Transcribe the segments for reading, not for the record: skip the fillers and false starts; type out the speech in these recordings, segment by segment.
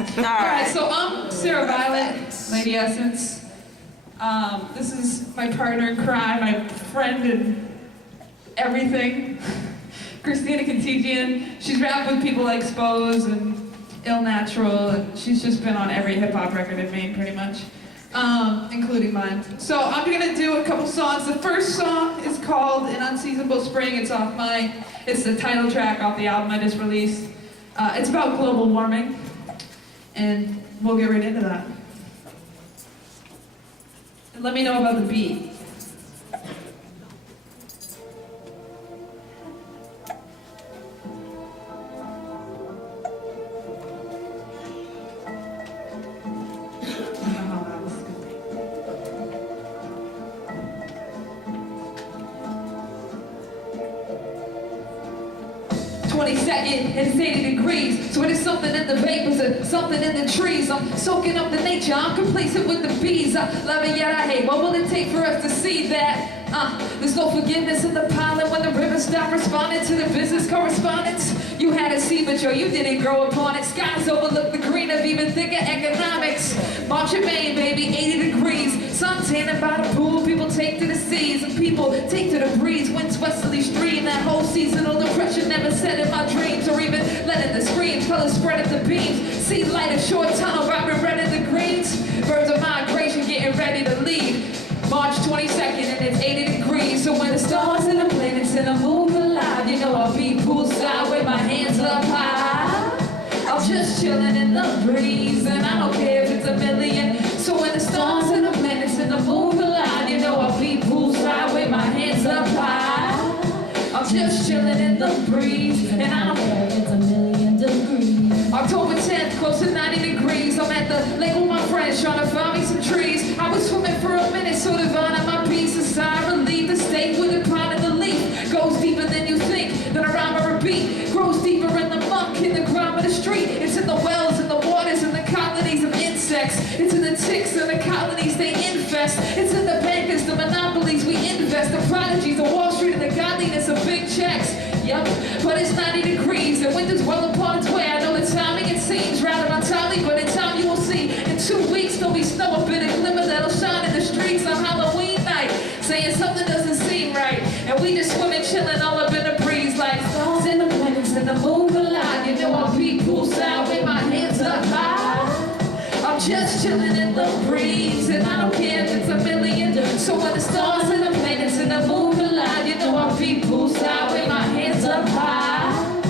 Alright, so I'm Sarah Violet, Lady Essence. This is my partner in crime, my friend in everything, Christina Contagion. She's rapped with people like Spose and Ill Natural, and she's just been on every hip-hop record in Maine, pretty much, including mine. So I'm gonna do a couple songs. The first song is called An Unseasonable Spring. It's the title track off the album I just released. It's about global warming, and we'll get right into that. And let me know about the beat. 22nd, it's 80 degrees. So there's something in the vapors and something in the trees. I'm soaking up the nature, I'm complacent with the bees. I love it, yet I hate. What will it take for us to see that? There's no forgiveness in the pilot when the rivers stop responding to the business correspondence. You had a seed, but yo, you didn't grow upon it. Skies overlook the green of even thicker economics. March in Maine, baby, 80 degrees. Sun tanning by the pool, people take to the seas, and people take to the breeze. Winds westerly stream, that whole seasonal depression never set in my dreams, or even letting the screams, colors spread at the beams. See light, a short tunnel, wrapping red in the greens. Birds of migration getting ready to leave. March 22nd and it's 80 degrees. So when the stars and the planets and the moon collide, you know I'll be poolside with my hands up high. I'm just chilling in the breeze, and I don't care if it's a million. So when the stars and the planets and the moon collide, you know I'll be poolside with my hands up high. I'm just chilling in the breeze, and I don't care if it's a million degrees. October 10th, close to 90 degrees. I'm at the lake with my friends trying to find me some trees. I was swimming for a minute, so divine at my peace. A sigh of relief, the state with the pine and the leaf goes deeper than you think, than a rhyme or a beat. Grows deeper in the muck, in the grime of the street. It's in the wells, in the waters, in the colonies of insects. It's in the ticks and the colonies they infest. It's in the bankers, the monopolies we invest. The prodigies, the Wall Street, and the godliness of big checks. Yep, but it's 90 degrees and winter's well upon its way. I know the timing it seems rather untimely, but in time you will see. In 2 weeks there'll be snow up in a glimmer that'll shine in the streets on Halloween night, saying something doesn't seem right, and we just swimming, chilling all up in the breeze like stars and the planets and the moon collide. You know I'll be poolside with my hands up high. I'm just chilling in the breeze, and I don't care if it's a million. So when the stars and the planets and the moon collide, you know I'll be poolside with my hands up high.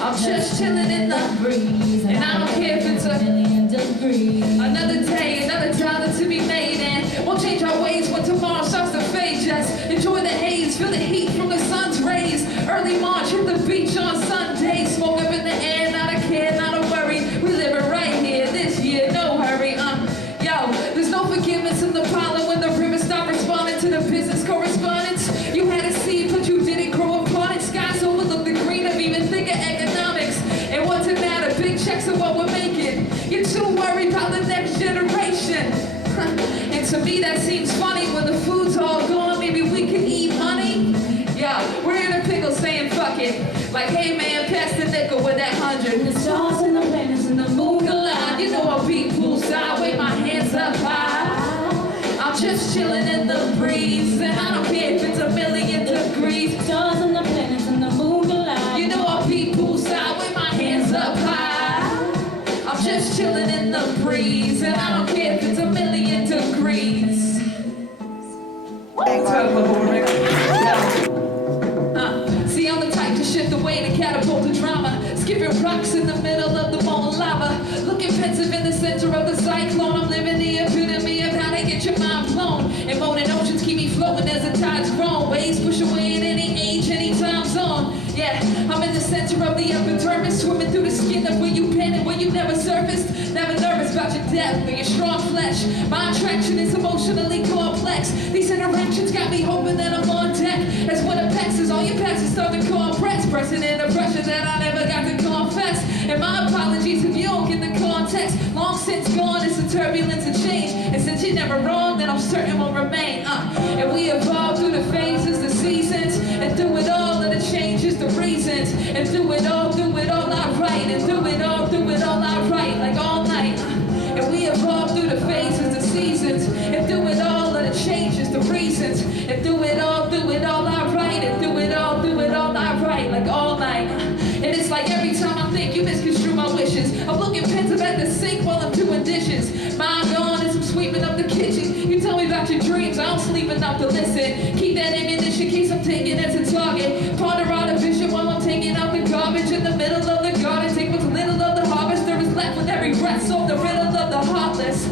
I'm just chilling in the breeze, and I don't care if it's a million degrees. Another day, another dollar to be made, and we'll change our ways when tomorrow starts to fade. Just enjoy the haze, feel the heat from the sun's rays. Early March, hit the beach on Sunday. Smoke up in the air, not a care, not a worry. We live it right here this year, no hurry. Yo, there's no forgiveness in the pollen when the rivers stop responding to the business correspondence. You had a seed, but you didn't grow upon it. Skies overlook the green of even thicker economics. And what's it matter? Big checks are what we're making. You're too worried about the next generation. And to me that seems funny when the food's all gone. Maybe we could eat honey. Yeah, we're in a pickle saying fuck it. Like, hey man, pass the nickel with that 100. The stars and the planets and the moon collide. You know I'll be poolside with my hands up high. I'm just chilling in the breeze, and I don't care if it's a million degrees. Stars and the planets and the moon collide. You know I'll be poolside with my hands up high. I'm just chilling in the breeze, and I don't care if it's a million degrees. See, I'm the type to shift away to catapult the drama. Skipping rocks in the middle of the molten lava. Looking pensive in the center of the cyclone. I'm living the epitome of how to get your mind blown. And moaning oceans keep me floating as the tides grow. Waves push away at any age, any time zone. Yeah, I'm in the center of the epidermis, swimming through the skin of where you've been and where you've never surfaced. Never nervous about your depth or your strong flesh. My attraction is emotionally complex. These interactions got me hoping that I'm on deck. As when it passes, all your passes start to compress, pressing in the pressure that I never got to confess. And my apologies if you don't get the context. Long since gone, it's a turbulence and change. And since you're never wrong, then I'm certain will remain. And we evolve through the phases, the seasons, and through it all of the changes, the reasons. And through it all I write. And through it all I write. Like all night. And we evolve through the phases, the seasons, and through it all of the changes, the reasons, and through it all I write, and through it all I write, like all night. And it's like every time I think you misconstrue my wishes. I'm looking pensive at the sink while I'm doing dishes. Mind gone as I'm sweeping up the kitchen. You tell me about your dreams, I don't sleep enough to listen. Keep that ammunition in case I'm taking as a target. Ponder out a vision while I'm taking out the garbage in the middle of the garden. Take what's little of the harvest there is left with every breath. Solve the riddle of the heartless.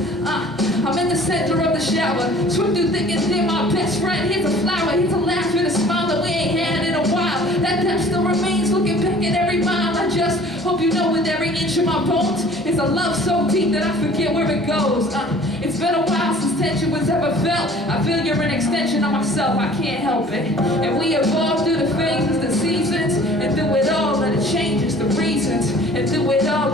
I'm in the center of the shower. Swim through thick and thin, my best friend. Here's a flower, here's a laugh with a smile that we ain't had in a while. That depth still remains, looking back at every mile. I just hope you know with every inch of my bones, it's a love so deep that I forget where it goes. It's been a while since tension was ever felt. I feel you're an extension of myself, I can't help it. And we evolve through the phases, the seasons, and through it all of the changes, the reasons, and through it all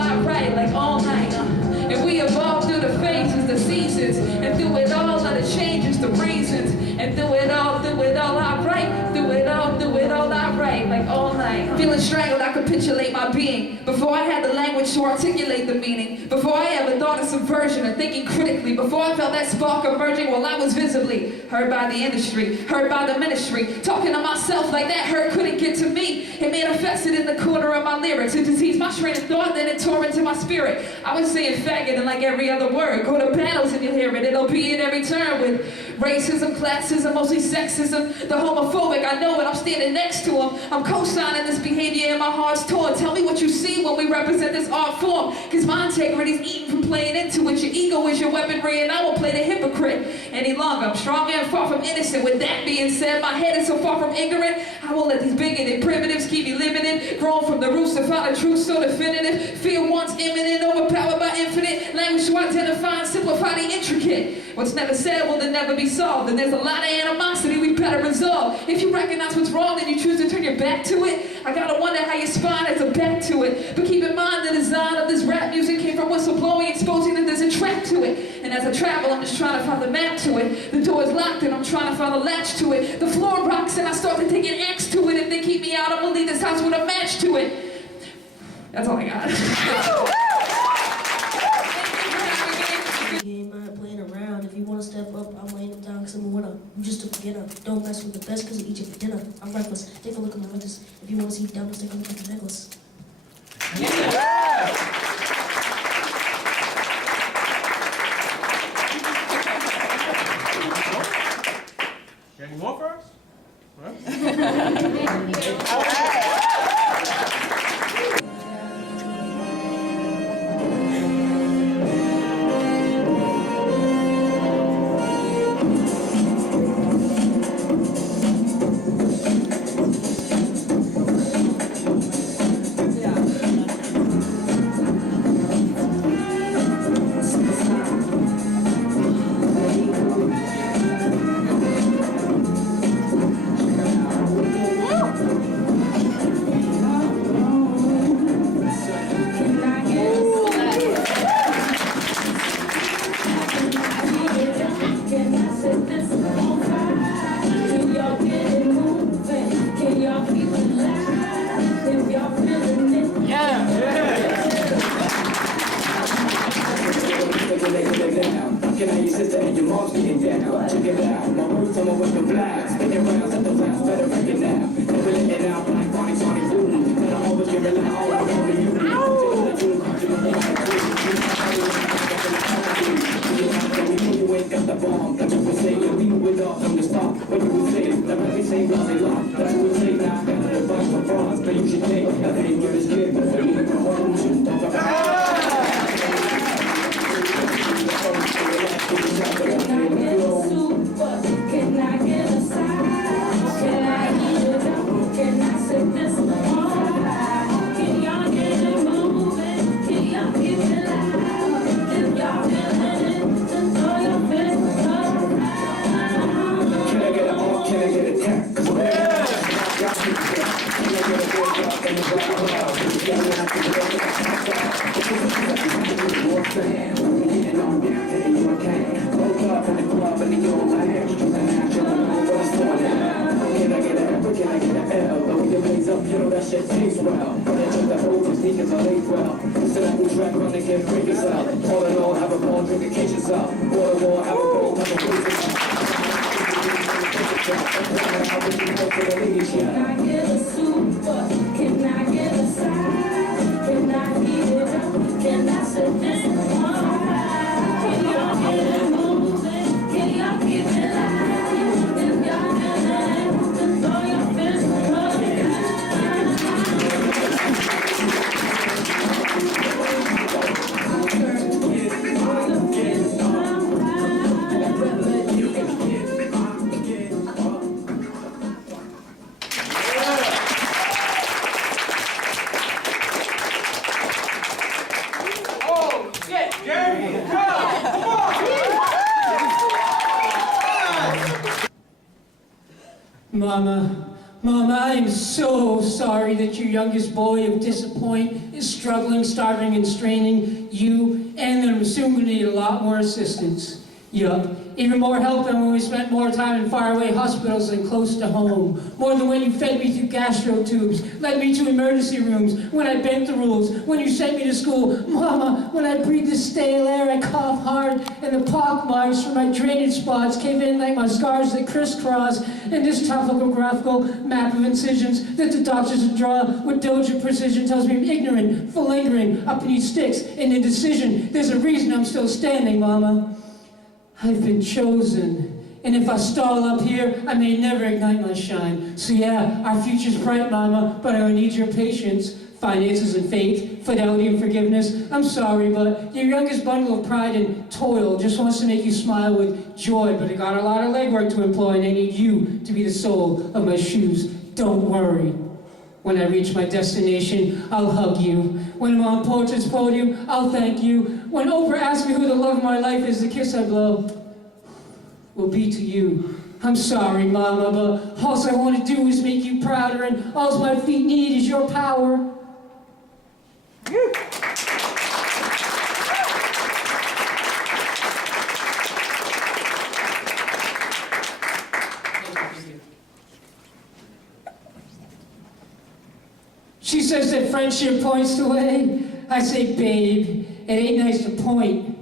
I write, like all night. And we evolve through the phases, the seasons, and through it all of the changes, the reasons, and through it all I write, through it all I write, like all night. Feeling strangled, I capitulate my being. Before I had the language to articulate the meaning. Before I ever thought of subversion or thinking critically. Before I felt that spark emerging while I was visibly heard by the industry, heard by the ministry. Talking to myself like that hurt couldn't get to me. It manifested in the corner of my lyrics. It diseased my train of thought, then it tore into my spirit. I was saying faggot and like every other word. Go to battles and you'll hear it. It'll be at every turn with racism, classism, mostly sexism. The homophobic, I know it, I'm standing next to him. I'm co-signing this behavior and my heart's torn. Tell me what you see when we represent this art form. Cause my integrity's eaten from playing into it. Your ego is your weaponry and I won't play the hypocrite any longer. I'm strong and far from innocent. With that being said, my head is so far from ignorant. I won't let these bigoted primitives keep me limited. Grown from the roots to find a truth so definitive. Fear once imminent, overpowered by infinite. Language to identify and simplify the intricate. What's never said will then never be solved. And there's a lot of animosity we better resolve. If you recognize what's wrong, then you choose to turn your back to it. I gotta wonder how your spine has a back to it. But keep in mind the design of this rap music came from whistleblowing, exposing that there's a trap to it. And as I travel, I'm just trying to find the map to it. The door is locked and I'm trying to find a latch to it. The floor rocks and I start to take an axe to it. If they keep me out, I'm gonna leave this house with a match to it. That's all I got. If you wanna step up, I'm laying it down cause I'm a winner. I'm just a beginner. Don't mess with the best cause I eat you for dinner. I'm reckless. Take a look at my necklace. If you wanna see diamonds, take a look at the necklace. Got any more for us? Can I get it on? Can I get it down? 'Cause You know that shit tastes well. When I jump that road, just sneakers are laid well. So that we track on and get breakers out. All in all, have a ball, drink the cages out. Water, wall, have a ball, have a wages out. Can I get a soup? Can I get a side? Can I heat it up? Can I sit this one? Can y'all get it moving? Can y'all keep it live? If y'all can laugh, then throw your fist Jeremih, Trott, come on! Mama, I am so sorry that your youngest boy of disappoint is struggling, starving, and straining you, and that I'm soon going to need a lot more assistance. Yup, even more help than when we spent more time in faraway hospitals than close to home. More than when you fed me through gastro tubes, led me to emergency rooms, when I bent the rules, when you sent me to school. Mama, when I breathed the stale air, I coughed hard, and the pock marks from my drainage spots came in like my scars that crisscross, and this topographical map of incisions that the doctors would draw with diligent precision tells me I'm ignorant, lingering up beneath sticks, and indecision. There's a reason I'm still standing, Mama. I've been chosen, and if I stall up here, I may never ignite my shine. So yeah, our future's bright, Mama, but I need your patience, finances and faith, fidelity and forgiveness. I'm sorry, but your youngest bundle of pride and toil just wants to make you smile with joy, but it got a lot of legwork to employ, and I need you to be the sole of my shoes. Don't worry. When I reach my destination, I'll hug you. When I'm on Portrait's podium, I'll thank you. When Oprah asks me who the love of my life is, the kiss I blow will be to you. I'm sorry, Mama, but all I want to do is make you prouder, and all my feet need is your power. She says that friendship points the way. I say, babe, it ain't nice to point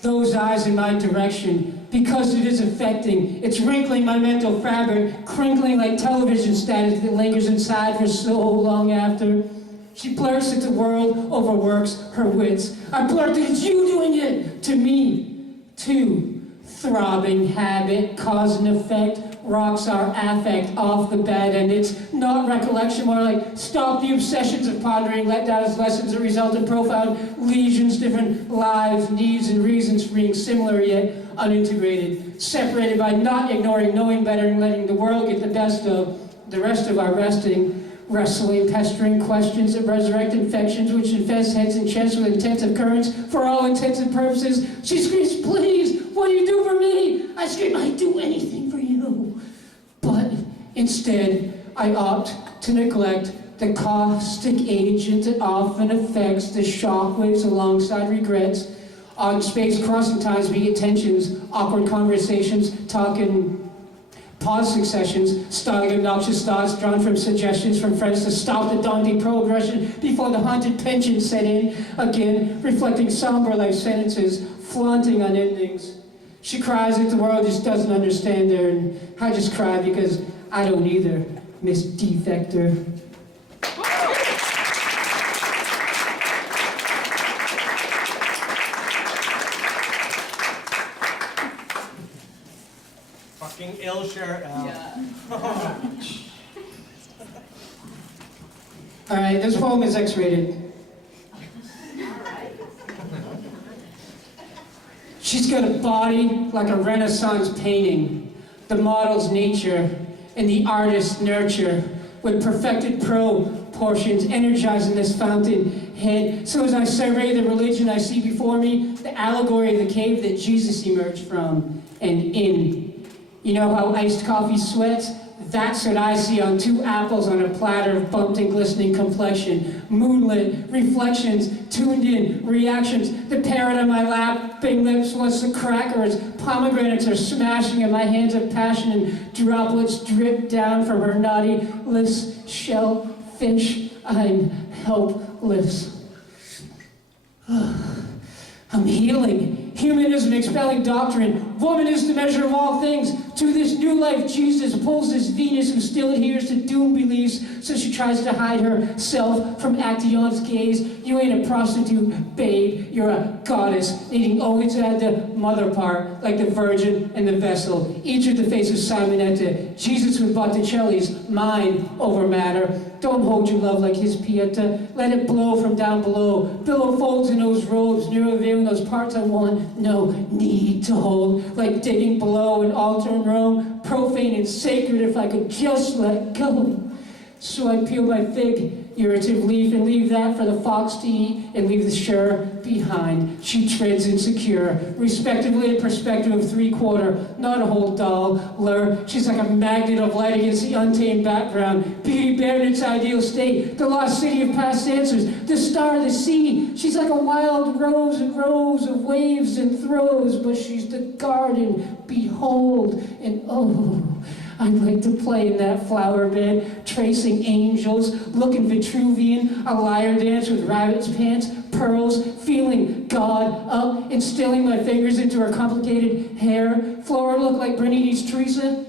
those eyes in my direction, because it is affecting. It's wrinkling my mental fabric, crinkling like television static that lingers inside for so long after. She blurts that the world overworks her wits. I blurt that it's you doing it to me, too. Throbbing habit, cause and effect, rocks our affect off the bed, and it's not recollection, more like stop the obsessions of pondering, let down as lessons that result in profound lesions, different lives, needs, and reasons for being similar yet unintegrated, separated by not ignoring, knowing better, and letting the world get the best of the rest of our wrestling, pestering questions that resurrect infections which infest heads and chests with intensive currents for all intents and purposes. She screams, please, what do you do for me? I scream, I'd do anything for you. But instead, I opt to neglect the caustic agent that often affects the shockwaves alongside regrets. On space-crossing times, we get tensions, awkward conversations, talking pause successions, starting obnoxious thoughts drawn from suggestions from friends to stop the daunting progression before the haunted pension set in, again, reflecting somber life sentences, flaunting unendings. She cries that the world just doesn't understand her, and I just cry because I don't either, Miss Defector. Fucking ill shirt out. Yeah. All right, this poem is X-rated. She's got a body like a Renaissance painting, the model's nature and the artist's nurture, with perfected proportions energizing this fountain head. So as I survey the religion I see before me, the allegory of the cave that Jesus emerged from and in. You know how iced coffee sweats? That's what I see on two apples on a platter of bumped and glistening complexion. Moonlit reflections, tuned in reactions. The parrot on my lapping lips wants to crack, or its pomegranates are smashing in my hands of passion, and droplets drip down from her naughty lips, shell fish, I'm helpless. I'm healing. Humanism expelling doctrine. Woman is the measure of all things. To this new life, Jesus pulls this Venus who still adheres to doom beliefs, so she tries to hide herself from Actaeon's gaze. You ain't a prostitute, babe. You're a goddess, needing always to add the mother part, like the virgin and the vessel. Each of the face of Simonetta. Jesus with Botticelli's mind over matter. Don't hold your love like his Pieta. Let it blow from down below. Billow folds in those robes, near revealing those parts I want no need to hold. Like digging below an altar in Rome, profane and sacred if I could just let go. So I peel my fig, irritative leaf, and leave that for the fox to eat, and leave the sure behind. She treads insecure, respectively a perspective of 3/4, not a whole dollar. She's like a magnet of light against the untamed background. Beauty bared in its ideal state, the lost city of past answers, the star of the sea. She's like a wild rose and rows of waves and throws, but she's the garden, behold, and oh, I'd like to play in that flower bed, tracing angels, looking Vitruvian, a lyre dance with rabbit's pants, pearls, feeling God up, instilling my fingers into her complicated hair. Flora look like Bernini's Teresa.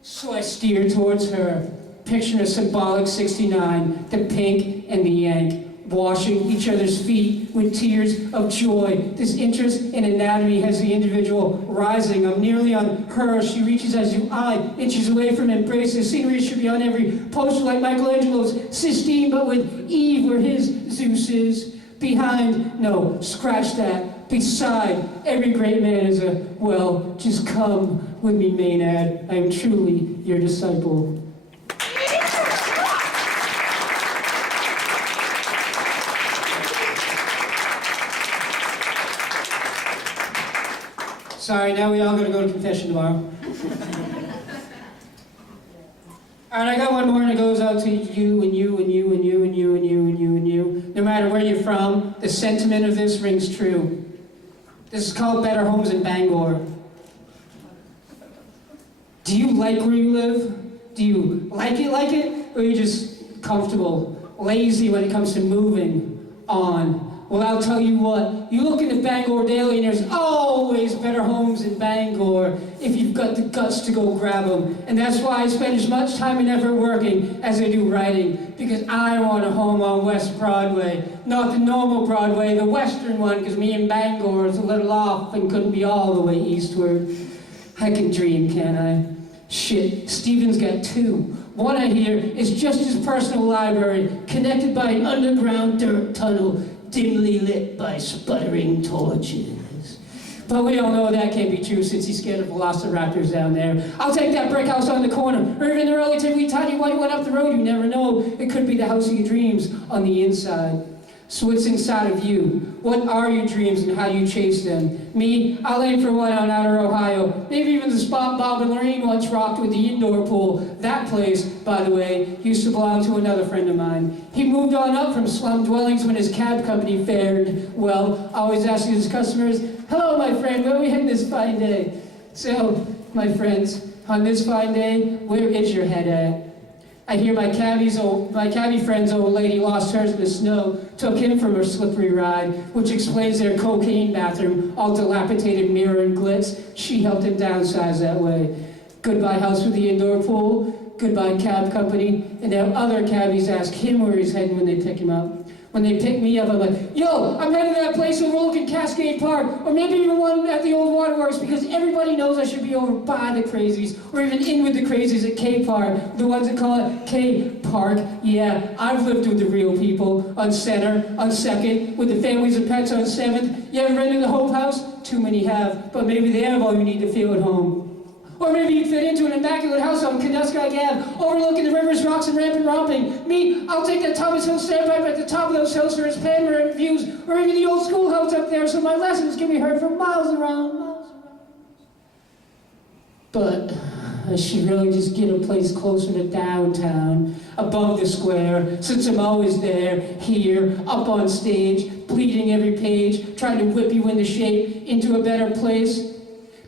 So I steer towards her, picturing a symbolic 69, the pink and the yank, washing each other's feet with tears of joy. This interest in anatomy has the individual rising. I'm nearly on her. She reaches as do I, inches away from embraces. Scenery should be on every poster like Michelangelo's Sistine, but with Eve where his Zeus is. Behind, no, scratch that. Beside, every great man is a, well, just come with me, Maynard. I am truly your disciple. Sorry, now we all gotta go to confession tomorrow. All right, I got one more, and it goes out to you and you and you and you and you and you and you and you. No matter where you're from, the sentiment of this rings true. This is called Better Homes in Bangor. Do you like where you live? Do you like it? Or are you just comfortable, lazy when it comes to moving on? Well, I'll tell you what, you look into Bangor Daily and there's always better homes in Bangor if you've got the guts to go grab them. And that's why I spend as much time and effort working as I do writing, because I want a home on West Broadway. Not the normal Broadway, the western one, because me in Bangor is a little off and couldn't be all the way eastward. I can dream, can't I? Shit, Stephen's got two. One I hear is just his personal library, connected by an underground dirt tunnel, dimly lit by sputtering torches. But we all know that can't be true since he's scared of velociraptors down there. I'll take that brick house on the corner, or even the relatively tiny white one up the road. You never know. It could be the house of your dreams on the inside. So what's inside of you? What are your dreams and how do you chase them? Me, I'll aim for one on outer Ohio. Maybe even the spot Bob and Lorraine once rocked with the indoor pool. That place, by the way, used to belong to another friend of mine. He moved on up from slum dwellings when his cab company fared well, always asking his customers, "Hello, my friend, where are we heading this fine day?" So, my friends, on this fine day, where is your head at? I hear my cabbie friend's old lady lost hers in the snow, took him from her slippery ride, which explains their cocaine bathroom, all dilapidated mirror and glitz. She helped him downsize that way. Goodbye house with the indoor pool, goodbye cab company, and now other cabbies ask him where he's heading when they pick him up. When they pick me up, I'm like, yo, I'm heading to that place overlooking Cascade Park, or maybe even one at the old waterworks, because everybody knows I should be over by the crazies, or even in with the crazies at K-Park, the ones that call it K-Park. Yeah, I've lived with the real people, on Center, on 2nd, with the families and pets on 7th. You ever rented the Hope House? Too many have, but maybe they have all you need to feel at home. Or maybe you'd fit into an immaculate house on Knuskig Ave, overlooking the rivers, rocks, and rampant romping. Me, I'll take that Thomas Hill standpipe at the top of those hills for its panoramic views, or even the old schoolhouse up there so my lessons can be heard for miles around. But I should really just get a place closer to downtown, above the square, since I'm always there, here, up on stage, bleeding every page, trying to whip you into shape, into a better place.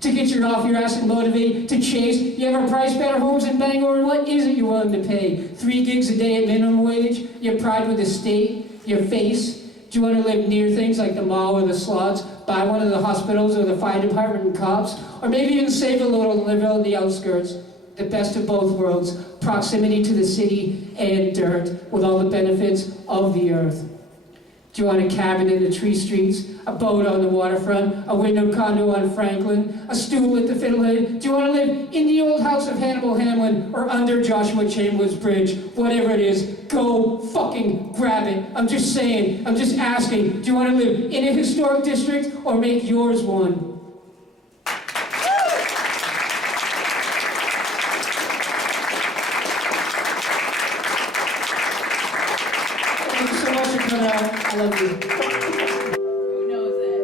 To get you off your ass and motivate, to chase. You ever price better homes in Bangor? What is it you're willing to pay? 3 gigs a day at minimum wage? Your pride with the state? Your face? Do you want to live near things like the mall or the slots? Buy one of the hospitals or the fire department and cops? Or maybe even save a little and live out in the outskirts? The best of both worlds. Proximity to the city and dirt with all the benefits of the earth. Do you want a cabin in the tree streets, a boat on the waterfront, a window condo on Franklin, a stool at the Fiddlehead? Do you want to live in the old house of Hannibal Hamlin or under Joshua Chamberlain's bridge? Whatever it is, go fucking grab it. I'm just saying, I'm just asking, do you want to live in a historic district or make yours one? Thank you so much for coming out. I love you. Who knows it?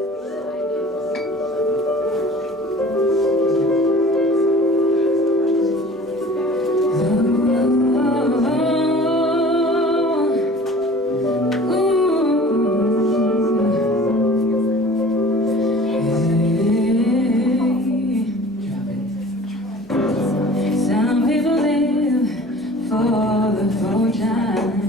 Some people live for the full time.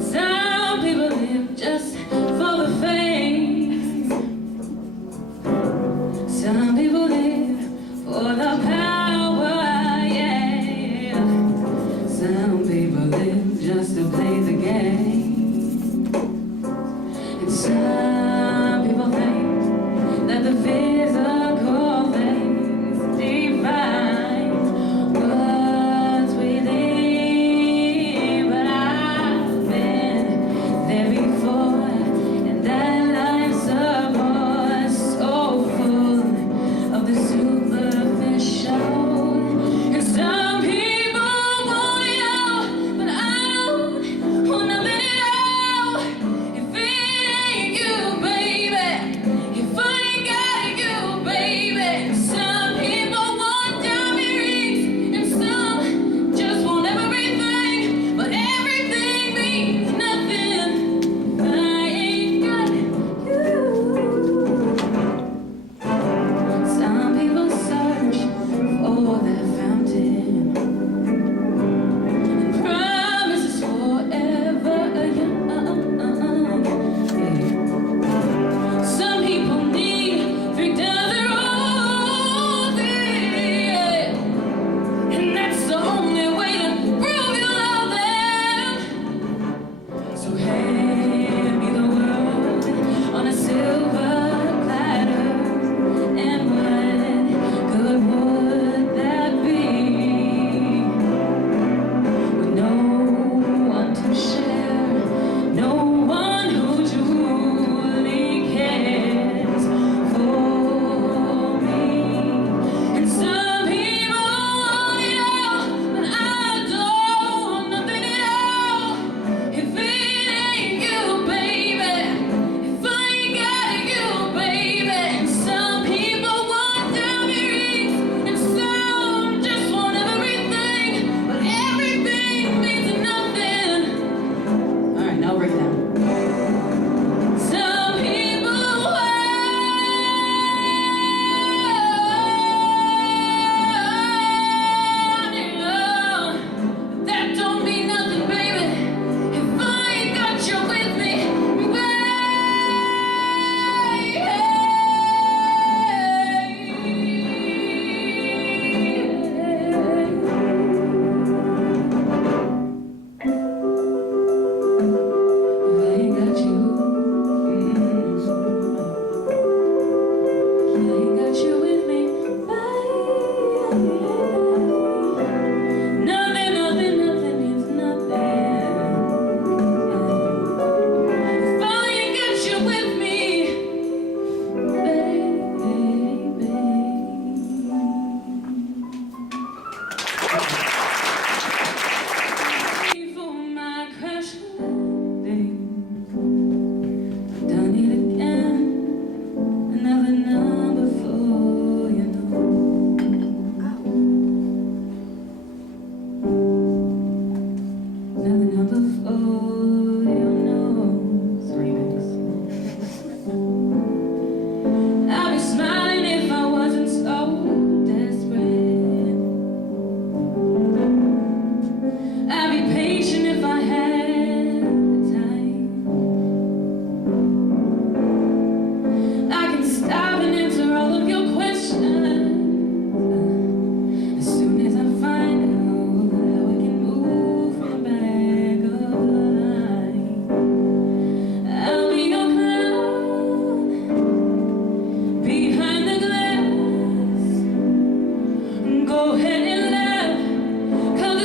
Some people live just for the fame. Some people live for the power, yeah. Some people live just to play the game. And some people think that the physical things define what's within.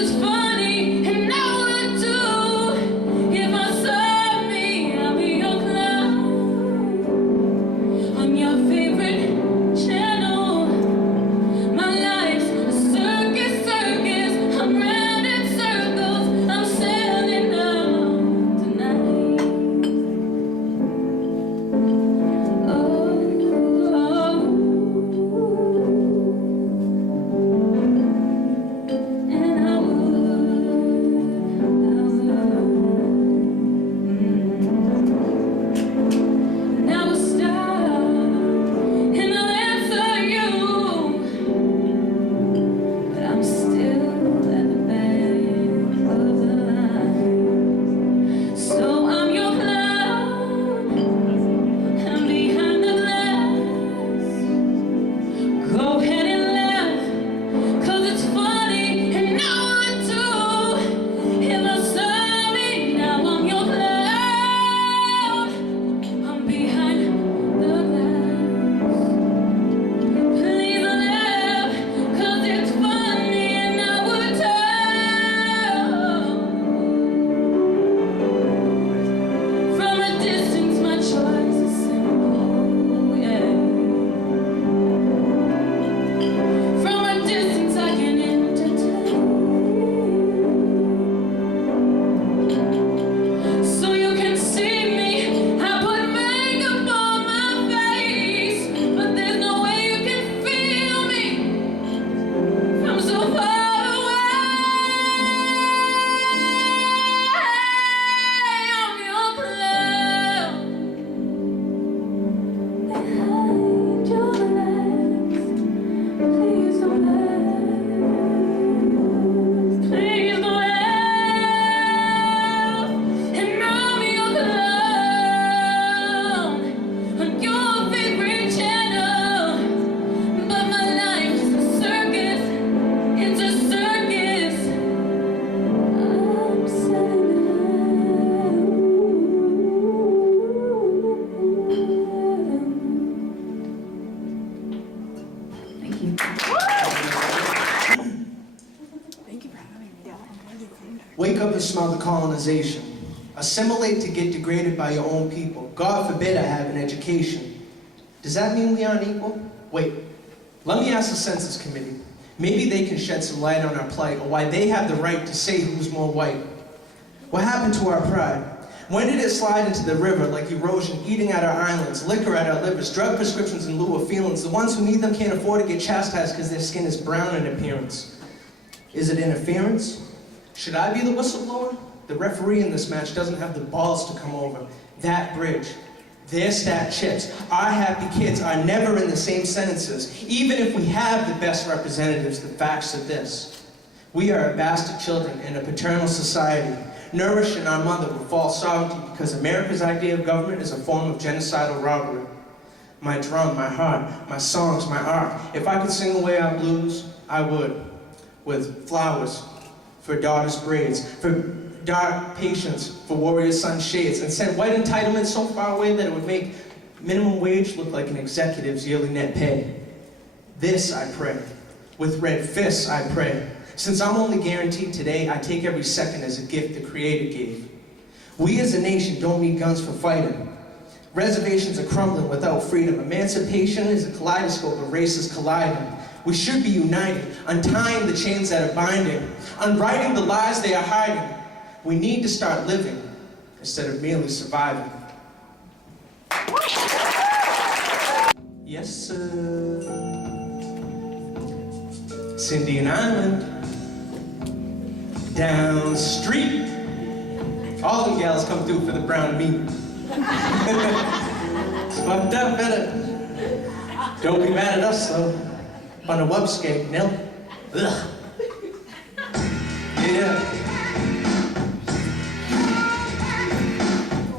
it's funny, and I would too. If I saw me, I'll be your clown on your favorite channel. My life's a circus, circus. I'm running circles. I'm sailing out tonight. And I would stop and I'll answer you, but I'm still at the back of the line. So I'm your clown, I'm behind the glass. Go ahead and laugh, 'cause it's funny, and I would too. If I saw me, now I'm your clown. I'm behind the glass. Please laugh, 'cause it's funny, and I would tell. From a distance, my choice is simple, yeah. From a distance, I can entertain. So you can see me, I put makeup on my face, but there's no way you can feel me from so far away. I'm your clown behind your legs. Please don't laugh. Please don't laugh. And I'm your clown on your favorite channel. But my life is a circus. It's a circus. I'm selling out. Thank you. Wake up and smell the colonization. Assimilate to get degraded by your own people. God forbid I have an education. Does that mean we aren't equal? Wait, let me ask the Census Committee. Maybe they can shed some light on our plight, or why they have the right to say who's more white. What happened to our pride? When did it slide into the river like erosion, eating at our islands, liquor at our livers, drug prescriptions in lieu of feelings? The ones who need them can't afford to get chastised because their skin is brown in appearance. Is it interference? Should I be the whistleblower? The referee in this match doesn't have the balls to come over that bridge. Their stacked chips, our happy kids are never in the same sentences. Even if we have the best representatives, the facts are this. We are bastard children in a paternal society, nourished in our mother with false sovereignty because America's idea of government is a form of genocidal robbery. My drum, my heart, my songs, my art. If I could sing away our blues, I would. With flowers for daughters' braids, for dark patience, for warrior sun shades, and send white entitlement so far away that it would make minimum wage look like an executive's yearly net pay. This I pray. With red fists I pray. Since I'm only guaranteed today, I take every second as a gift the Creator gave. We as a nation don't need guns for fighting. Reservations are crumbling without freedom. Emancipation is a kaleidoscope of races colliding. We should be united, untying the chains that are binding, unwriting the lies they are hiding. We need to start living instead of merely surviving. Yes, sir. It's Indian Island. Down the street. All the gals come through for the brown meat. It's fucked up, better. Don't be mad at us, though. On a webscape, nil. Ugh. Yeah.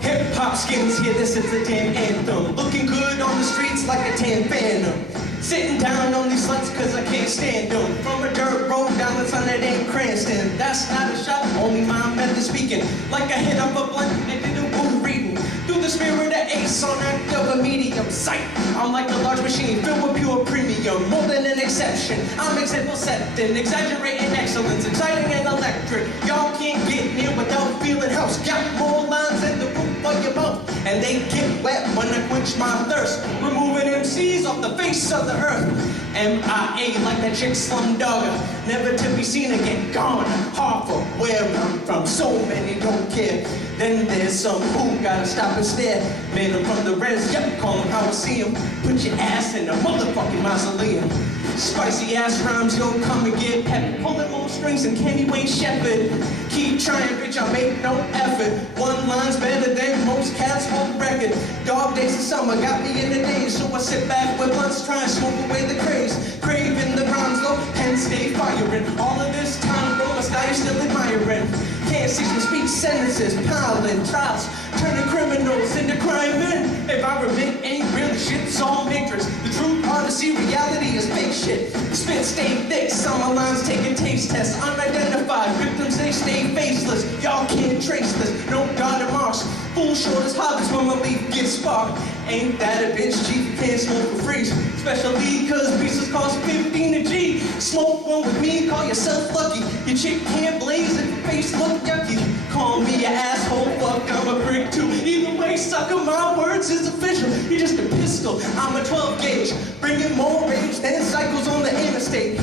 Hip-hop skins here, this is a damn anthem. Looking good on the streets like a tan phantom. Sitting down on these sluts cause I can't stand them. From a dirt road down the sun that ain't Cranston. That's not a shot, only my method speaking. Like a hit of a blunt and did a woo reading. Through the spirit of AC on act of a medium sight. I'm like a large machine filled with pure premium, more than an exception. I'm example setting, exaggerating excellence, exciting and electric. Y'all can't get near without feeling house. Got more lines in the roof of your mouth, and they get wet when I quench my thirst. Removing MCs off the face of the earth. MIA like that chick Slumdogger, never to be seen again. Gone, hard for where I'm from. So many don't care. Then there's some who gotta stop and stare. Man, I'm from the res, yep, call them how I see them. Put your ass in a motherfucking mausoleum. Spicy ass rhymes, yo, come and get pepper. Pulling more strings than Kenny Wayne Shepherd. Keep trying, bitch, I make no effort. One line's better than most cats hold record. Dog days of summer got me in the days, so I sit back with blunts, try and smoke away the craze. Craving the rhymes, though, hence stay firing. All of this time, bro, my style still admiring. Can't see some speech sentences, piling trials, turning criminals into crime men. Environment ain't real shit, it's all matrix. The true part to see reality is fake shit. Spit stay thick, summer lines taking taste tests. Unidentified victims, they stay faceless. Y'all can't trace this, no God or marks. Full short as hobbits when my leaf gets sparked. Ain't that a bitch cheap? Can't smoke for free. Especially cause pieces cost 15 a G. Smoke one with me, call yourself lucky. Your chick can't blaze and your face look yucky. Call me an asshole, fuck, I'm a prick too. Either way, sucker, my words is official. You're just a pistol, I'm a 12 gauge. Bringing more rage than cycles on the interstate.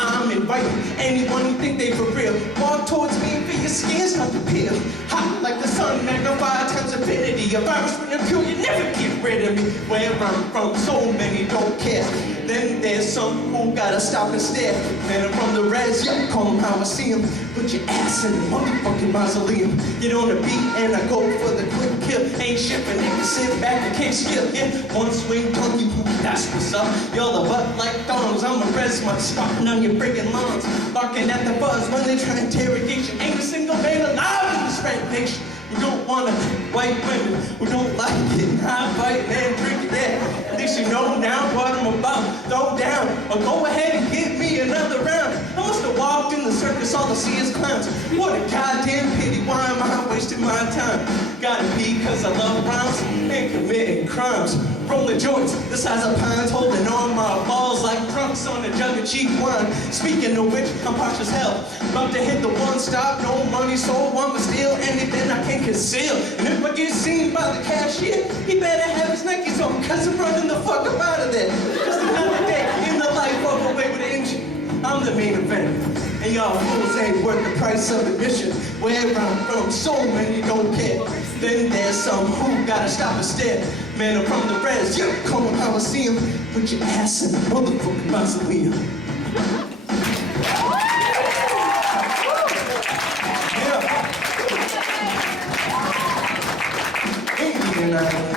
I'm inviting anyone who think they for real. Walk towards me and feel your skin start to peel. Hot like the sun, magnified times infinity. A virus when you kill, you never get rid of me. Where I'm from, so many don't care. Then there's some who gotta stop and stare. Man, I'm from the res, yeah, call them how I see them. Put your ass in the motherfucking mausoleum. Get on the beat and I go for the quick kill. Ain't shit for niggas, sit back and kick skill. Yeah, one swing donkey, that's what's up. Y'all a butt like thongs, I'm a res much spotting on your friggin' lawns, barking at the buzz when they try interrogation. Ain't a single man alive in this red nation who don't wanna white women, who don't like getting high, fighting and drinking that. At least you know now what I'm about. Throw down, or go ahead and give me another round. I must have walked in the circus, all I see is clowns. What a goddamn pity, why am I wasting my time? Gotta be cause I love rhymes and committing crimes. Rolling joints, the size of pines, holding on my balls like drunks on a jug of cheap wine. Speaking of which, I'm posh as hell. About to hit the one stop, no money, so I'ma steal anything I can conceal. And if I get seen by the cashier, he better have his Nikes on, cause I'm running the fuck up out of there. Just another day in the life of a way with an engine. I'm the main event. And y'all fools ain't worth the price of admission. Where I'm from, so many don't care. Then there's some who gotta stop and stare. Man, I'm from the res, yeah, call them how I see them. Put your ass in the motherfucking mausoleum. Yeah. Indian Island.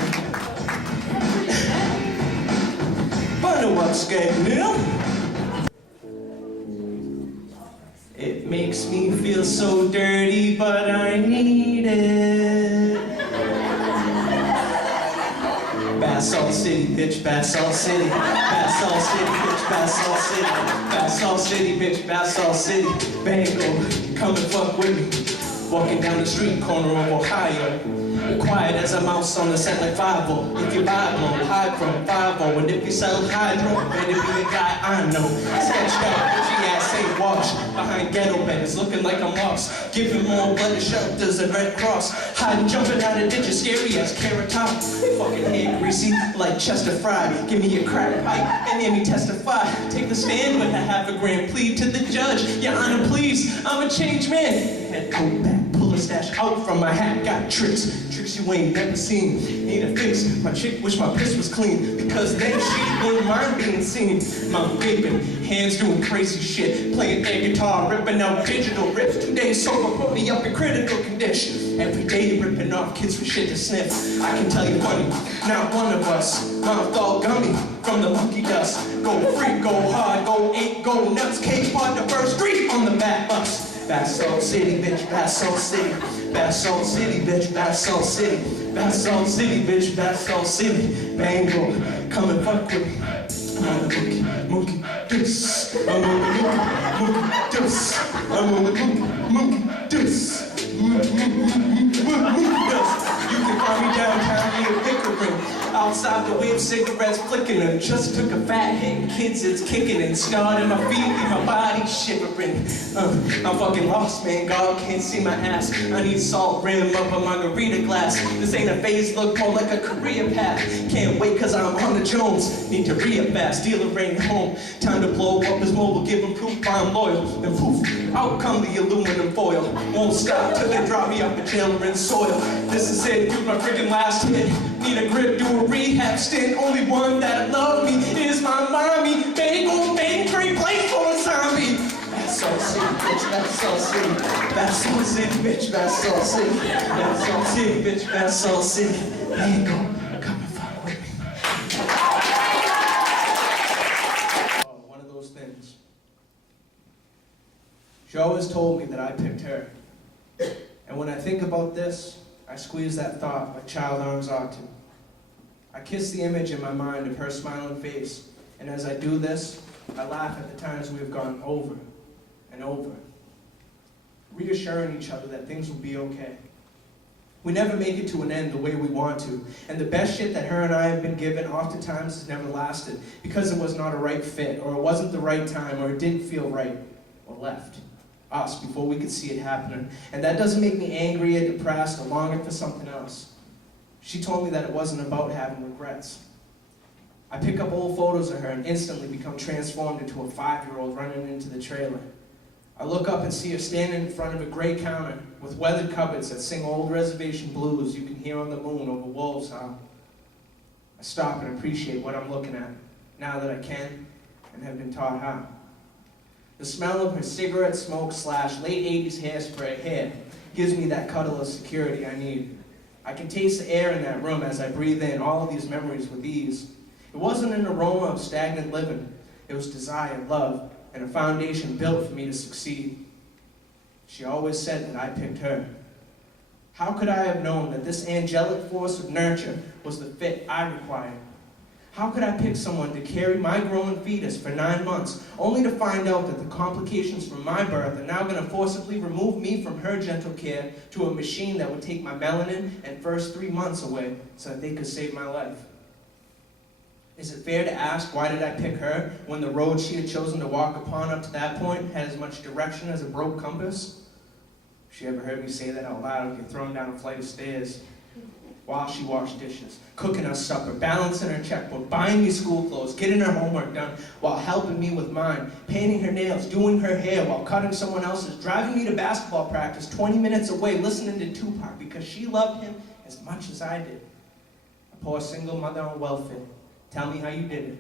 Wonder what's getting new? It makes me feel so dirty, but I need it. Basalt City, bitch, Basalt City. Basalt City, bitch, Basalt City. Basalt City, bitch, Basalt City. Bangor, come and fuck with me. Walking down the street corner of Ohio. Quiet as a mouse on the set like 5-0. If you buy blow, hide from 5-0. And if you sell hydro, better be a guy I know. Sketched out, bitchy ass ain't washed. Behind ghetto beds, looking like I'm lost. Giving more blood to shelters and Red Cross. Hiding, jumping out of ditches, scary as Carrot Top. Fucking head greasy like Chester Fry. Give me a crack pipe and let me testify. Take the stand with a $1/2 grand plea to the judge. Your Honor, please, I'm a changed man. Head coat back, pull a stash out from my hat. Got tricks you ain't never seen. Need a fix. My chick wish my piss was clean, because then she wouldn't mind being seen. Mouth gaping, hands doing crazy shit, playing air guitar, ripping out digital rips. 2 days sober put me up in critical condition. Every day ripping off kids for shit to sniff. I can tell you funny, not one of us. Mouth all gummy from the monkey dust. Go free, go hard, go 8, go nuts. K-Pod the first 3 on the back bus. Basalt City, bitch, Basalt City. Basalt City, bitch, Basalt City. Basalt City, bitch, Basalt City. Bangor, come and fuck with me. I'm a monkey, this. I'm a monkey, this. I'm a monkey, this. You can find me downtown in a Pickering. the way of cigarettes flicking and just took a fat hit and kids it's kicking and starting my feet leave my body shivering. I'm fucking lost, man. God can't see my ass. I need salt rim up a margarita glass. This ain't a phase, look more like a career path. Can't wait cause I'm on the Jones. Need to re-up fast, dealer ain't home. Time to blow up his mobile, give him proof I'm loyal. And poof, out come the aluminum foil. Won't stop till they drop me off the jailer in soil. This is it, dude, my freaking last hit. Need a grip, do a rehab stint. Only one that'll love me is my mommy. Bagel, bang, great place for a zombie. That's so sick, bitch, that's so sick. That's so sick, bitch, that's so sick. That's so sick, bitch, that's so sick. There you go, come and fuck with me. Oh, one of those things. She always told me that I picked her. And when I think about this, I squeeze that thought like child arms ought to. I kiss the image in my mind of her smiling face, and as I do this, I laugh at the times we have gone over and over, reassuring each other that things will be okay. We never make it to an end the way we want to, and the best shit that her and I have been given oftentimes has never lasted because it was not a right fit, or it wasn't the right time, or it didn't feel right, or left us before we could see it happening. And that doesn't make me angry or depressed or longing for something else. She told me that it wasn't about having regrets. I pick up old photos of her and instantly become transformed into a 5-year-old running into the trailer. I look up and see her standing in front of a gray counter with weathered cupboards that sing old reservation blues you can hear on the moon over wolves howl. I stop and appreciate what I'm looking at, now that I can and have been taught how. The smell of her cigarette smoke / late 80s hairspray hair gives me that cuddle of security I need. I can taste the air in that room as I breathe in all of these memories with ease. It wasn't an aroma of stagnant living. It was desire, love, and a foundation built for me to succeed. She always said that I picked her. How could I have known that this angelic force of nurture was the fit I required? How could I pick someone to carry my growing fetus for 9 months, only to find out that the complications from my birth are now going to forcibly remove me from her gentle care to a machine that would take my melanin and first 3 months away so that they could save my life? Is it fair to ask why did I pick her when the road she had chosen to walk upon up to that point had as much direction as a broke compass? If she ever heard me say that out loud, I'd get thrown down a flight of stairs. While she washed dishes, cooking us supper, balancing her checkbook, buying me school clothes, getting her homework done, while helping me with mine, painting her nails, doing her hair, while cutting someone else's, driving me to basketball practice 20 minutes away, listening to Tupac because she loved him as much as I did. A poor single mother on welfare. Tell me how you did it.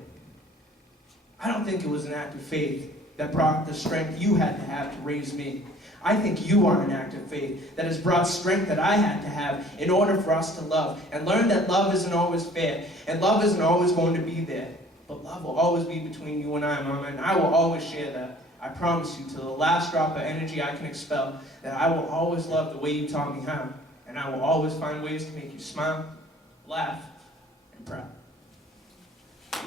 I don't think it was an act of faith that brought the strength you had to have to raise me. I think you are an act of faith that has brought strength that I had to have in order for us to love and learn that love isn't always fair and love isn't always going to be there. But love will always be between you and I, Mama, and I will always share that. I promise you, till the last drop of energy I can expel, that I will always love the way you taught me how, and I will always find ways to make you smile, laugh, and proud.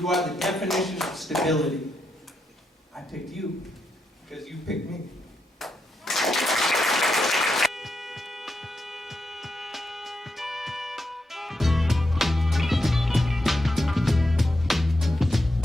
You are the definition of stability. I picked you because you picked me.